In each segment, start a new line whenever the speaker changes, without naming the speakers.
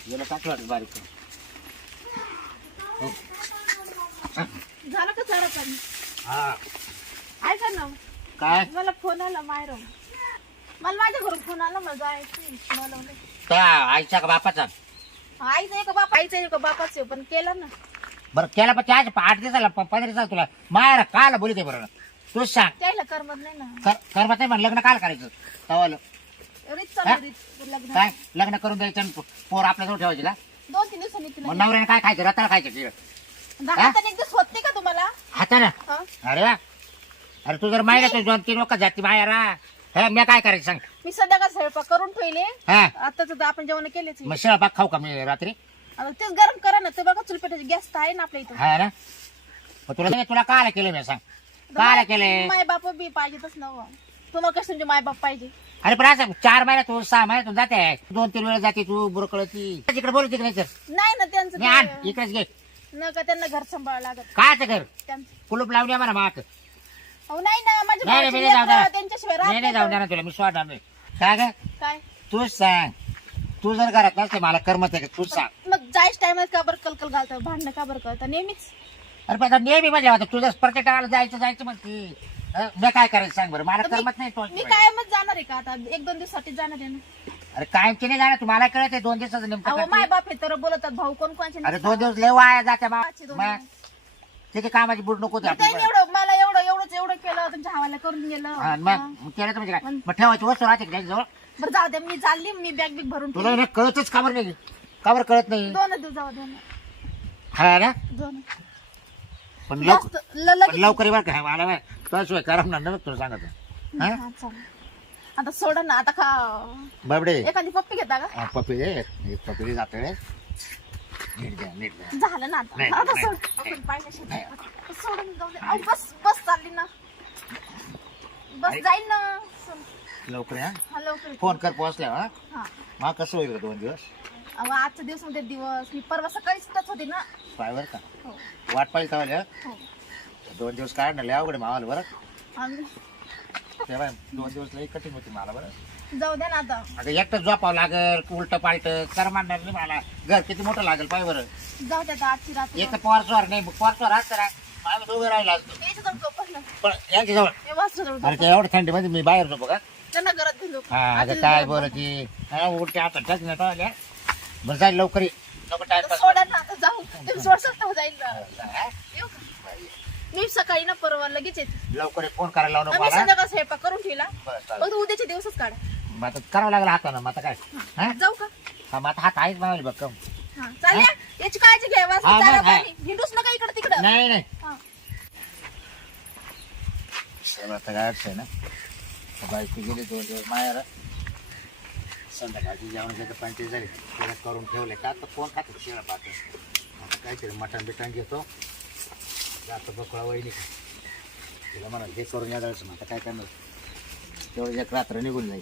याला टाकलं वाटत बारीक. हो.
झालं का सारा पण?
हा.
ऐका ना,
काय
मला फोन आला मायरो. मला माझ्या घरून फोन आला, मला जायचं बोलवलं.
त्या आईचा का बापाचा?
आईचं आहे का बाप, आईचं आहे का बापाचं आहे, पण केलं ना.
बरं केला पण त्याच 8 दिवसाला 15 दिवसाला तुला मायरा काल बोलू दे बरोबर. तूच सांग.
त्याला करमत नाही ना.
करमत नाही म्हण लग्न काल करायचं तवाला.
रीत चालू रीत लग्न.
काय लग्न करून द्यायचं आणि पोर आपल्याजवळ ठेवायची का?
2-3 दिवसांनी तिला
मग नवऱ्याने काय खायचं रताळ खायचं तिला
हाताने एक दिवस होत नाही का तुम्हाला?
हातानं?
हा?
अरे वा. अरे तू जर माहिती 2-3 लोक जाती मायरा हे मी काय करायचं सांग.
मी संध्याकाळ स्वयंपाक करून ठेवले.
हा
आताच आपण जेवण केलेच.
मग शेळपाक खाऊ का मी रात्री?
तेच गरम करा ना. ते बघा चुलपेटाची गॅस तर आहे ना आपल्या इथं.
हा ना. मग तुला तुला काय केलं मी सांग काय केले?
माय बाप बी पाहिजेतच ना हो. तुम्हाला कसं तुमचे माय बाप पाहिजे?
अरे पण असं 4 महिन्यातून 6 महिन्यातून जाते 2-3 वेळा जाते तू बुरकळती तिकडे बोलू तिकडे तर
नाही ना त्यांचं
मी आण
ते-
इकडेच घे.
नका त्यांना घर सांभाळावं लागत
काय ते घर
त्यांचं.
कुलूप लावून मला माक
अहो नाही ना, माझ्या
नाही
भावाची
मी नाही जाऊ
लेकरं
द्या
त्यांच्याशिवाय
मी
राहत
नाही जाऊ
नाही.
द्या तुला मी सोडणार नाही. काय ग
काय
तूच सांग. तू जर घरात नसते मला करमत आहे का तूच सांग.
मग जायच टायमात का बरं कलकल घालतं, भांडणं का बरं करतं नेहमीच?
अरे पण आता नेहमी म्हणजे आता तुझं प्रत्येक टाळाला जायचं म्हणते मी काय करायचं सांग बरं मला करमत नाही तो.
मी कायमच जाणार आहे का आता? 1-2 दिवसासाठी जाणार आहे ना.
अरे कायमची नाही जाणार तुम्हाला कळत आहे 2 दिवसाचं नेमकं
अहो
करते.
माय बाप आहे तर बोलतात भाऊ कोण कोणचे
अरे 2 दिवस लय वाया जात्या बा.
पाचशे 2
मग त्याची कामाची बुड नको होती
त्यांनी
आपली.
एवढं मला एवढं केलं, तुमच्या हवाला करून गेलं.
हा, मग केलं तर म्हणजे काय मग ठेवायची वस्तू राहते का त्याच्याजवळ?
बरं जाऊ दे, मी चालली, मी बॅग बिग भरून
तुला ना कळतच का बरं नाही का बरं कळत नाही?
2 दिवस जाऊ 2
हा ना
2
पण
जास्त लगेच.
लवकर बरं का मला तुझ्याशिवाय करमणार नाही बघ तुला सांगत. हा
हा, चालेल. आता सोडा ना आता खा.
बाबडे
एखादी पप्पी घेता का?
पपी दे पपी जाते नीट द्या नीट द्या.
झालं ना आता.
नाही,
आता
नाही,
सोड. आपण पाहिजे सोडून जाऊ दे. अहो, बस चालली ना. बस जाईल ना.
लवकर या
हा लवकर.
फोन कर पोहोचल्या हा
हा.
मग कसं होईल 2 दिवस
अहो आजचा दिवस म्हणजे दिवस मी परवा सकाळीच इथंच होते ना.
पायवर का
हो
वाट पाहिजे तवाल्या
हो
2 दिवस काढणार लय अवघड आहे मावाला बरं.
आम्ही
तेव्हा 2 दिवस लई कठीण होती मला बरं.
जाऊ द्या ना आता.
अगं एकटं झोपावं लागल उलट पालट करमांडणार नाही मला. घर किती मोठं लागेल पाय बरं.
जाऊ द्या आता आजची रात्र.
एक तर पोरस्वार नाही पोरस्वार असतं ना आम्ही दोघं राहिला असतो
यायचं जाऊन झोपलं.
पण यांच्याजवळ
हे वासरू जवळ
अरे
झोपलं.
ते एवढं थंडीमध्ये मी बाहेर झोपू का?
त्यांना घरात घेऊन झोप.
हा अगं
आजची
काय
घरात
बोलायची उलटे आता टच नाही टॉयल्या बरं जाईल लवकर ये. नको
आता
टाइमपास
सोडा ना आता जाऊ. तुम्ही सोड सकता जाईल ना. येऊ का? मी सकाळी ना परवा लगेच येते.
लवकर ये, फोन करायला लावू नको
आम्ही
मला.
संध्याकाळ स्वयंपाक करून ठेवला.
बरं, चालेल.
फक्त उद्याचे दिवसच काढा.
मग आता करावं लागलं हातानं मग आता काय हा?
जाऊ का?
हा, मग आता हात आहेच मावली बघ कम.
हा चालेल. याची काळजी घ्या. वासरू
हा,
चारा
मग, हा.
पाणी. हिंडूच नका इकडे तिकडं.
नाही नाही
हा.
चला आता काय अडचण आहे ना बायको गेली 2 दिवस मायाला संध्याकाळची जेवण त्याचं 35 झाली त्याला करून ठेवले का आता फोन खातो शिळा पाहतो आता काहीतरी मटण बिटण घेतो जातो बकळा वहिनी तिला म्हणा हे करून या जायचं मग आता काय करणार तेवढं एक रात्र निघून जाईल.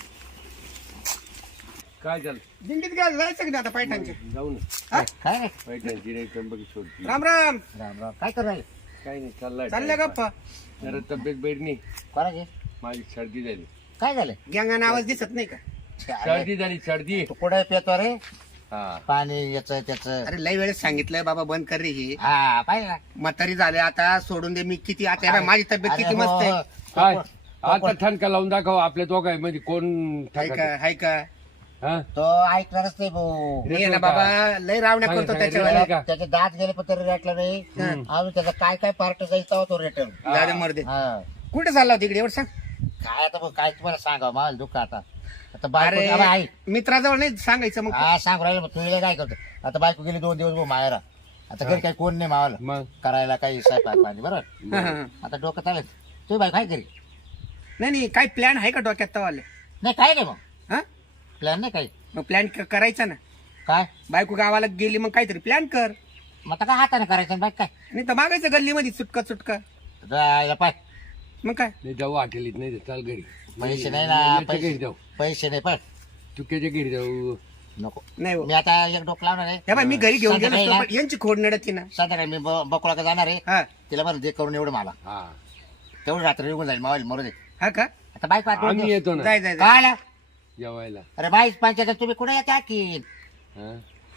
काय झालं
दिंडीत काय जायचं की नाही आता पैठणचे?
जाऊ ना
हा?
काय रे
पैठणची नाही त्र्यंबकी सोडती
राम राम.
राम राम काय करू राहिले
काय नाही चाललाय
चालल्या गप्पा.
जरा तब्येत बैठ नाही
कोणाचे
माझी सर्दी झाली
काय झालं
गँगानं आवाज दिसत नाही का?
अरे,
सर्दी झाली सर्दी
तू कुठे पेतो रे
हा
पाणी याचं त्याचं
अरे लय वेळेस सांगितलंय बाबा बंद कर रे हे.
हा पाहिजे ना
म्हातारी झाले आता सोडून दे. मी किती आता हे बघ, माझी तब्येत
अरे
किती
हो,
मस्त आहे.
हो.
काय
तो-
आता ठणका लावून दाखव आपल्या दोघांमध्ये मध्ये कोण
हाय
ठणका
का हाय का?
हा
तो ऐकणारच नाही भाऊ
मी आहे ना बाबा लय रावण्या
सांगा,
करतो
सांगा,
त्याच्यावर.
सांगा. का?
त्याचे दात गेले पण तरी रेटला नाही अजून त्याचा काय काय पार्ट जाईल तेव्हा तो रिटर्न
दादा मर्दे
हा
कुठे चालला होता इकडे एवढं सांग.
काय आता काय तुम्हाला सांगा मला दुःख आता आता बायको
अरे
आता आई
मित्राजवळ नाही सांगायचं मग.
हा सांगू राहिलं मग तुला काय करतो आता बायको गेली 2 दिवस भाऊ मायरा आता घरी काही कोण नाही मावाला
मग
करायला काही स्वयंपाक पाणी बरोबर
हा, हा.
आता डोकं चालेल तुम्ही बायको काय करी
नाही नाही काही प्लॅन आहे का डोक्यात तवाले?
नाही काय नाही मग
हा
प्लॅन नाही काही
मग प्लॅन करायचा ना.
काय
बायको गावाला गेली मग काहीतरी प्लॅन कर.
मग आता काय हाताने करायचं बाईक काय
नाही तर मागायचं गल्लीमध्ये सुटका सुटका.
जायला पाय
मग काय
नाही जाऊ हॉटेलीत नाही तर चाल घरी
पैसे नाही ना
याच्या घरी
पैसे
जाऊ
पैसे नाही पण
चुकीच्या घरी जाऊ
नको
नाही हो.
मी आता एक डोक लावणार आहे
हे बाय मी घरी घेऊन गेलो
संध्याकाळी
असतो,
ना.
पण यांची खोड नडत ना.
संध्याकाळी मी बकुळा का जाणार आहे
हा
तिला बरं दे करून एवढं मला
हा
तेवढं रात्री निघून जाईल मावाली मरू दे
हा का?
आता बाईक
आम्ही
पाठवून
येतो ना
जाय जाय जाय.
काय आला
जेवायला
अरे बाईक पंचायत तुम्ही कुठे येत्या की
हा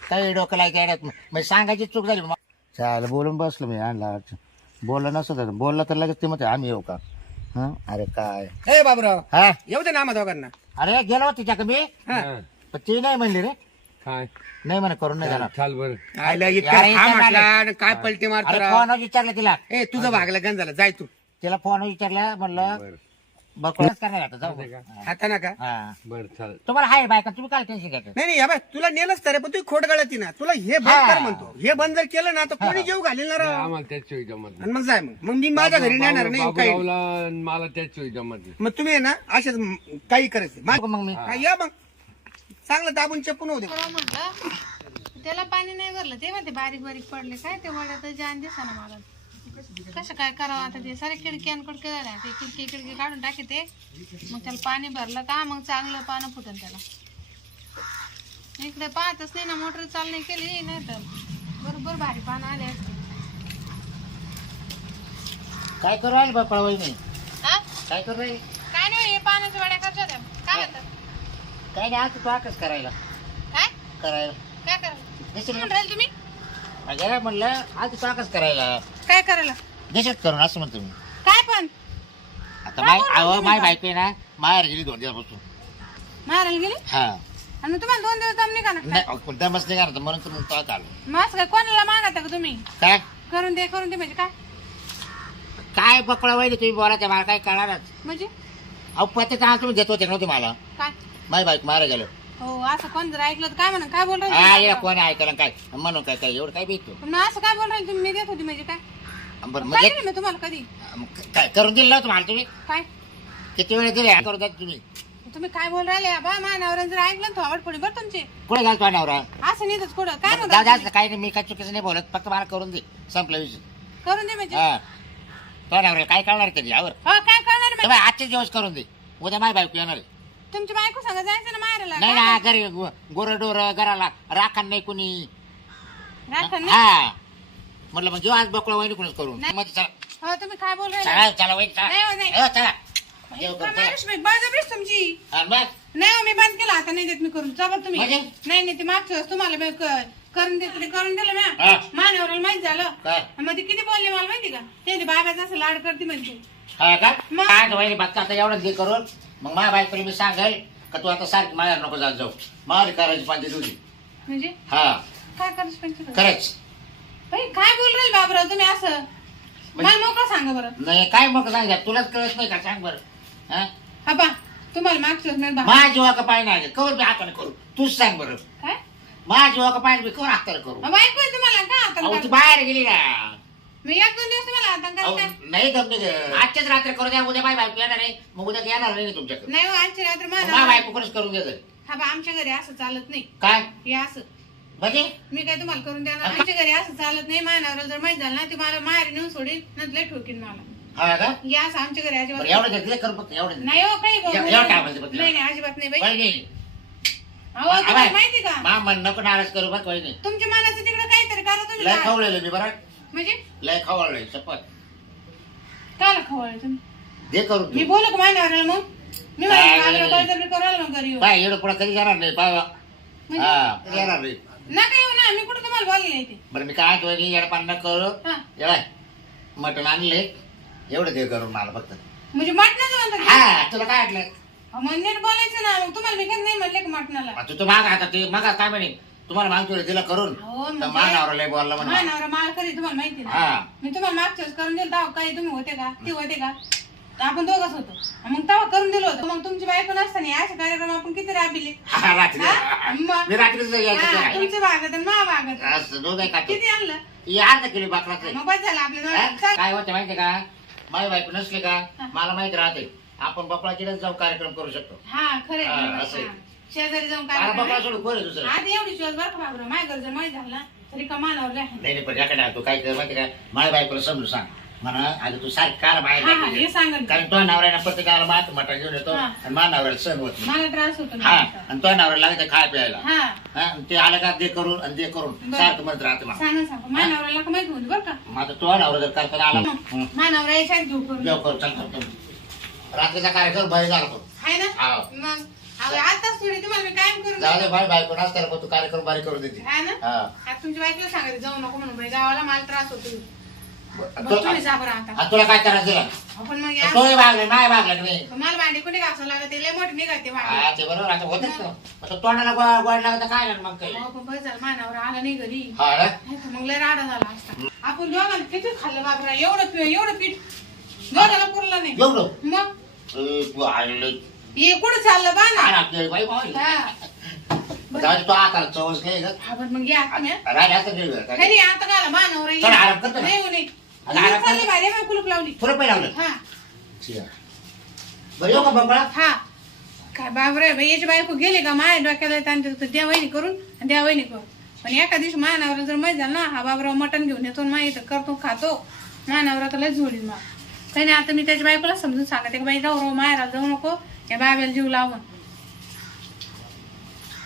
काही डोकं लायचं येड्यात म्हणजे सांगायची चूक झाली चाल बोलून बसलो मी आणला बोललं नसतं तर बोलला तर लगेच ते म्हणते आम्ही येऊ का हं अरे काय
ए बाबूराव
हा
येऊ दे ना आम्हा दोघांना.
अरे गेलो तिच्या मी
हा.
हा.
पण ती नाही म्हणली रे
काय
नाही म्हणे करून नाही जाणार
चाल बरं
आयला इतका
यार,
हा
इतका
म्हटला
झालं.
आणि काय पलटी मारतो
अरे
राव.
फोन विचारलं तिला
ए तुझं भागलं गण झालं जाय तू.
तिला फोन विचारला म्हणलं
बरं
बकळच करणार आता जाऊ
असं का?
आता ना का
हा
बरं चालेल
तुम्हाला हाय बायका तुम्ही काय टेन्शन घ्यायचं
नाही नाही या बाय तुला नेलंच तर पण तू खोट गळती ना तुला हे बंद
हा.
कर म्हणतो. हे बंद जर केलं ना तर कोणी जेव घालेल ना
नाही,
राव.
आम्हाला त्याच वेळी जमत
आणि
नाही
मग जाय मग मी माझ्या घरी नेणार नाही काही.
बाबूरावला आणि मला त्याच वेळी जमत नाही
मग तुम्ही आहे ना असेच काही करायचं
मग मी
हा, या मग चांगलं दाबून चपून होते.
बरं म्हणलं त्याला पाणी नाही भरलं ते म्हणते बारीक बारीक पडले काय ते वड्यात जान दिसा ना मला कसं काय करावं आता ते सारे खिडकी आणि कुडके झाल्या ते खिडकी काढून टाके ते मग त्याला पाणी भरलं का मग चांगलं पानं फुटन त्याला इकडे पाहतच नाही ना मोटर चालू नाही केली नाही तर बरोबर भारी पानं आले असते
काय करू राहील बापा वहिनी
हा?
काय करू राहील
काय नाही हे पानाच्या वड्या करतात त्या. काय म्हणतात
काय नाही आज तू आकच करायला
काय
करायला
काय करायला
देशील
म्हणून राहील तुम्ही
माझ्या म्हणलं आज तू आकच करायला
काय करायला
देशात करून असं म्हणतो मी
काय पण
आता माय बायको आहे ना माहेर गेली 2 दिवसापासून
मारायला गेली
हा
आणि मग तुम्हाला 2 दिवस दम निघा ना
नाही पण दमच नाही करत म्हणून तुम्ही तो आलो
मग असं काय कोणाला मागता का तुम्ही
काय
करून दे म्हणजे काय
काय बकळा वहिनी तुम्ही बोलायचं मला काय कळणारच
म्हणजे
अहो पत्ते का तुम्ही देत होते नव्हते मला
काय
माय बायको मारा गेलो
हो असं कोण जर ऐकलं तर काय म्हणून काय बोल
हा
राहिले
ये कोण ऐकायला काय म्हणून काय काय एवढं काय भेटतो
असं काय बोल राहिले तुम्ही मी देत होती म्हणजे काय
बरं
काय
म्हणजे
दिलं मी तुम्हाला कधी
काय करून दिलं नव्हतं मला तुम्ही
काय
किती वेळ दिले करून द्या तुम्ही
तुम्ही काय बोल राहिले बा मानावर जर ऐकलं तर आवड पडी बरं तुमची
कुठे घालतो नवरा
असं नाही कुठं काय
जाऊ
म्हणता
द्या काही नाही मी काय चुकीचं नाही बोलत फक्त मला करून दे संपला विषय
करून दे म्हणजे
हा तो नवरा काय करणार कधी यावर
हो काय करणार
तर बाई, आजचे दिवस करून दे उद्या माय बायको येणार आहे.
तुमची बायको सांगा जायचं ना मारायला
नाही ना घरी गोरडोर घराला राखण नाही कुणी
राखण नाही
हा म्हटलं मग जेव्हा आज बकळा वहिनी कुणीच करून
नाही.
मग चला
हो तुम्ही काय बोल राहिले
चला चला वहिनी चला
नाही, हो, नाही.
हो, चला जेव करू, चला.
महालक्ष्मी बळजबरीच तुमची
आणि मग
नाही हो, मी बंद केला आता नाही देत मी करून जबा तुम्ही
म्हणजे?
नाही नाही ते मागच्या वेळेस तुम्हाला मी करून देत ते करून दिलं
हा.
ना मानवराला माहित झालं
काय
मग ते किती बोलले मला माहिती का ते बाबाचं असं लाड करते म्हणजे
हा का
मग?
काय वहिनी बघता आता एवढंच घे करून मग माझ्या बायकोला मी सांगेल का तू आता सारखी माझ्या नको जात जाऊ मार करायची पाहिजे तुझी
म्हणजे
हा
काय करायचं पंचायत
खरंच
बाई, काय बोल राहील बाबराव तुम्ही असं मला मोकळं सांगा बरं
नाही काय मग सांग तुलाच कळत नाही का सांग बरं हा
हा बा तुम्हाला मागच्या वेळेस नाही
माझ्या जीवा का पाय नाही कवर मी हाताने करू तूच सांग बरं
काय
माझ्या जीवा का पाय मी कवर हाताने करू
बायको आहे तुम्हाला का आता
अहो ती बाहेर गेली ना
मी 1-2 दिवस तुम्हाला आता
अहो,
काय
नाही दमते आजच्याच रात्री करू द्या उद्या माझी बायको येणार आहे मग उद्या येणार नाही तुमच्याकडे
नाही हो आजची रात्र
माझ्या
मला
बायको करूच करून घे घरी.
हा बा आमच्या घरी असं चालत नाही
काय
हे असं
म्हणजे
मी काय तुम्हाला करून देणार आमच्या घरी असं चालत नाही मानावर जर माहित झालं ना ते मला माहेर नेऊन सोडील नंतर लय ठोकीन मला
हा का
हे असं आमच्या घरी
बरं
अजिबात
एवढं घेतलं करू फक्त एवढं
नाही हो काही बोलू
एवढं
नका.
काय म्हणते बघ
नाही नाही अजिबात नाही बाई
वहिनी
अहो तुम्हाला माहिती का
मा मन नको नाराज करू बघ वहिनी
तुमच्या मनाचं तिकडे काहीतरी करा तुम्ही
लय
काय?
खवळलेलं मी बरं
म्हणजे
लय खवळलंय शपथ
काला खवळले तुम्ही
दे करू
मी
तू
बोलू का मानावर मग मी
काय?
बळजबरी करायला मग घरी येऊ.
बाय एवढं पुढे कधी जाणार नाही बाय
म्हणजे?
हा कधी येणार नाही
नका येऊ ना मी कुठं तुम्हाला बोलले ते
बरं मी काय वहिनी येडपान न करू
हा
येवाय मटण आणले एवढं दे करून मला फक्त
म्हणजे मटणाचं म्हणतात का?
हा तुला काय वाटलं
अहो, मग नीट बोलायचं ना मग तुम्हाला मी कधी नाही म्हणले का मटणाला
तू माग आता ते मग काय म्हणे तुम्हाला मागतो तिला करून
हो,
तर
म्हणजे-
मानावर लय बोलला म्हणा
मानावर माल कधी तुम्हाला माहिती ना
हा
मी तुम्हाला मागच्या वेळेस करून दिलं तेव्हा काही तुम्ही होते का ती होते का तर आपण दोघच होतो मग तेव्हा करून दिलं होतं मग तुमची बायको नसताना असे कार्यक्रम आपण किती राबिले
हा, रात्री
हा? मग?
मी रात्रीच यायचं
हा, तुमचे भागत आणि मा भागत
असं दोघं काय खातो
किती आणलं
हे अर्धा किलो बाकराचं आहे.
मग बस झालं आपल्या
हा?
दोघांचं.
काय होतं माहितीये का माझी बायको नसली का मला माहिती राहते आपण बकळाचीच जाऊन कार्यक्रम करू शकतो
हा खरे
हा, असं आहे.
शेजारी जाऊन
मला
काय
बकळा सोडून कोण आहे दुसरं
आधी एवढी शिवाय बरं का बाबरा माझ्या घर जर माहीत झालं ना तरी का मानावर लय आहे.
नाही नाही, पण याकडे तू काय कर माहिती का माझ्या बायकोला समजून सांग म्हणा आधी तू सारखी काल बाहेर
हा हा
जायची.
हे सांगा ना.
कारण तो नवऱ्यानं प्रत्येकाला मात मटण घेऊन येतो
हा.
आणि माझ्या नवऱ्याला सण होत नाही
मला त्रास होतो
हा
ना.
आणि तो नवऱ्याला लागते खाय प्यायला
हा
हा आणि ते आलं का दे करून आणि दे करून
बरं.
सारखं म्हणत राहते मला
सांगा सांगा माझ्या नवऱ्याला का माहित होती बरं का
माझा तो नवरा जर करताना आला हं.
माझ्या नवऱ्या याच्यात घेऊ करून
देव करू चल करतो रात्रीचा कार्यक्रम बाहेर झाला तो
आहे ना
हा.
मग अगं आताच थोडी तुम्हाला मी कायम करून
जाऊ दे बाय बायको नसताना पण तू कार्यक्रम बारीक करून देते
हा ना
हा
आता तुमच्या बायकोला सांगायचं जाऊ नको म्हणून बाई गावाला मला त्रास होतो
बरं,
बरं, तुम्ही जा बरं आता
आणि तुला काय करायचं दिला
आपण मग या-
तोही भागले नाही भागला की नाही
मला भांडी कुठे घासावं लागत लय मोठे निघते भांडी
हा ते बरोबर आता होतच ना आता तोंडाला गोड लागत काय लागलं मग काही
अहो, पण बस झालं मानावर आला नाही घरी
हा ना
नाही तर मग लय राडा झाला असता आपण दोघांना किती खाल्लं बाबरा एवढं पीठ दोघांना पुरलं नाही
एवढं
मग
तू आलेलं
हे कुठं चाललं बा ना
आपल्याला बाई बाई
हा
जाऊ दे, तो आकाला चवच काय ग
हा, बरं मग या तुम्ही
राजा असं गेलं का?
नाही आता गाला मानावर
चल, आराम करतो ना.
नाही हो, नाही
आता आराम कर.
चालले बाहेर मग कुलूप लावली
पुरं पाहिजे लावलं
हा
ठीक आहे. बरं येऊ का बंगळा
हा काय बाबरे बाई याची बायको गेली का माय डोक्याला त्यांच्या त्या वहिनी करून आणि त्या वहिनी करून पण एका दिवशी मानावर जर माहीत झालं ना हा बाबराव मटण घेऊन येतो माहीत करतो खातो मानावर तर लय झोडील मग काही नाही आता मी त्याच्या बायकोला समजून सांगते की बाई जाऊ मायला जाऊ नको या बाब्याला जीव लावून